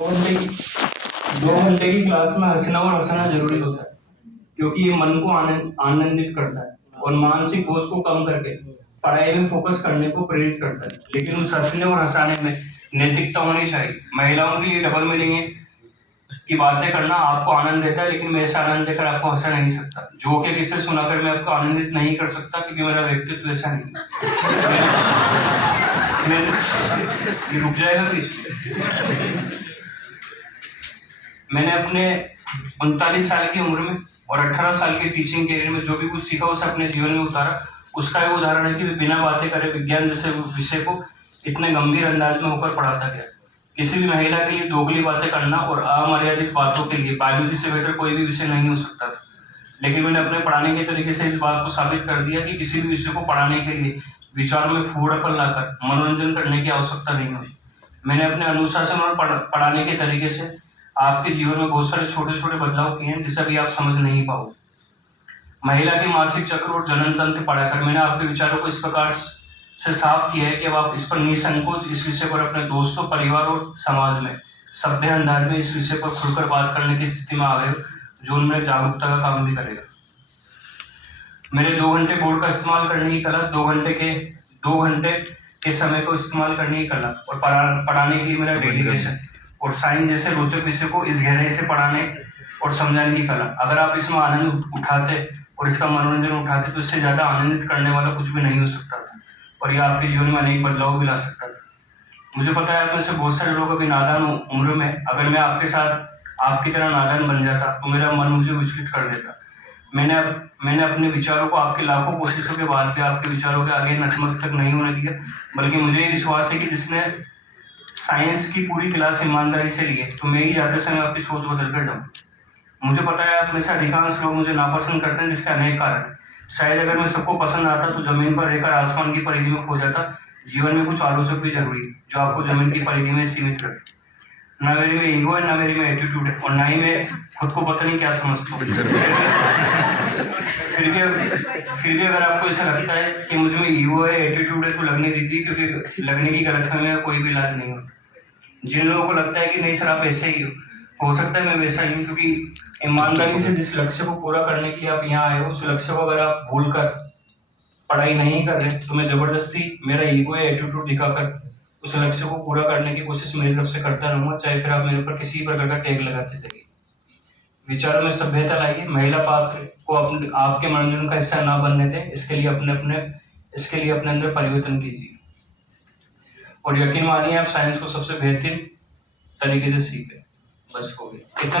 2 घंटे की क्लास में हंसना और हंसना जरूरी होता है, क्योंकि ये मन को आनंदित करता है और मानसिक बोझ को कम करके पढ़ाई में फोकस करने को प्रेरित करता है। लेकिन उस हंसने और हंसाने में नैतिकता होनी चाहिए। महिलाओं की ये डबल मीनिंग है कि बातें करना आपको आनंद देता है, लेकिन मैं ऐसा आनंद देकर आपको हंसा नहीं सकता। जो कि किससे सुनाकर मैं आपको आनंदित नहीं कर सकता, क्योंकि मेरा व्यक्तित्व ऐसा नहीं है। ये रुक जाएगा प्लीज। मैंने अपने 39 साल की उम्र में और 18 साल के टीचिंग कैरियर में जो भी कुछ सीखा उसे अपने जीवन में उतारा। उसका एक उदाहरण है कि बिना बातें करे विज्ञान जैसे विषय को इतने गंभीर अंदाज में होकर पढ़ाता गया। किसी भी महिला के लिए दोगली बातें करना और अमर्यादित बातों के लिए बायोलॉजी से बेहतर कोई भी विषय नहीं हो सकता था। लेकिन मैंने अपने पढ़ाने के तरीके से इस बात को साबित कर दिया कि किसी भी विषय को पढ़ाने के लिए विचारों में फूहड़पन लाकर मनोरंजन करने की आवश्यकता नहीं होती। मैंने अपने अनुशासन और पढ़ाने के तरीके से आपके जीवन में बहुत सारे छोटे छोटे बदलाव किए हैं जिसे अभी आप समझ नहीं पाओगे। महिला के मासिक चक्र और जनन तंत्र पढ़ाकर मैंने आपके विचारों को इस प्रकार से साफ किया है कि अब आप इस पर निसंकोच इस विषय पर अपने दोस्तों, परिवार और समाज में सभ्य अंदाज में इस विषय पर खुलकर बात करने की स्थिति में आ गए हो, जो उनमें जागरूकता का काम भी करेगा। मेरे 2 घंटे बोर्ड का इस्तेमाल करने की कला, 2 घंटे के समय को इस्तेमाल करने की कला और पढ़ाने के लिए मेरा डेडिकेशन और साइंस जैसे रोचक विषय को इस गहराई से पढ़ाने और समझाने की कला। अगर आप इसमें आनंद उठाते और इसका मनोरंजन उठाते तो इससे ज्यादा आनंदित करने वाला कुछ भी नहीं हो सकता था, और यह आपके जीवन में अनेक बदलाव भी ला सकता था। मुझे पता है आप में से बहुत सारे लोग अभी नादान उम्र में, अगर मैं आपके साथ आपकी तरह नादान बन जाता तो मेरा मन मुझे विचलित कर देता। मैंने अपने विचारों को आपके लाखों कोशिशों के बाद भी आपके विचारों के आगे नतमस्तक नहीं होने दिया, बल्कि मुझे ये विश्वास है कि जिसने साइंस की पूरी क्लास ईमानदारी से ली है तो मैं ही जाते समय आपकी सोच बदल कर जाऊँ। मुझे पता है आप में से अधिकांश लोग मुझे नापसंद करते हैं, जिसके अनेक कारण हैं। शायद अगर मैं सबको पसंद आता तो जमीन पर रहकर आसमान की परिधि में खो जाता। जीवन में कुछ आलोचक भी जरूरी है जो आपको जमीन की परिधि में सीमित रखे। ना मेरे में ईगो है, ना मेरे में एटीट्यूड है, और ना ही मैं खुद को पता नहीं क्या समझता हूँ। फिर भी अगर आपको ऐसा लगता है कि मुझ में ईगो है, एटीट्यूड है, तो लगने दीजिए, क्योंकि लगने की गलतफहमी में कोई भी इलाज नहीं होता। जिन लोगों को लगता है कि नहीं सर आप ऐसे ही हो सकता है मैं वैसा ही हूँ, क्योंकि ईमानदारी से जिस लक्ष्य को पूरा करने के लिए आप यहाँ आए हो, उस लक्ष्य को अगर आप भूल कर पढ़ाई नहीं कर रहे तो मैं जबरदस्ती मेरा ईगो या एटीट्यूड दिखाकर उस लक्ष्य को पूरा करने की कोशिश मेरी तरफ से करता रहूंगा, चाहे फिर आप मेरे ऊपर किसी प्रकार का टैग लगाते जाइए। विचारों में सभ्यता लाइए, महिला पात्र को आपके मनोरंजन का हिस्सा ना बनने दें। इसके लिए अपने अंदर परिवर्तन कीजिए, और यकीन मानिए आप साइंस को सबसे बेहतरीन तरीके से सीखें। बस हो गया इतना।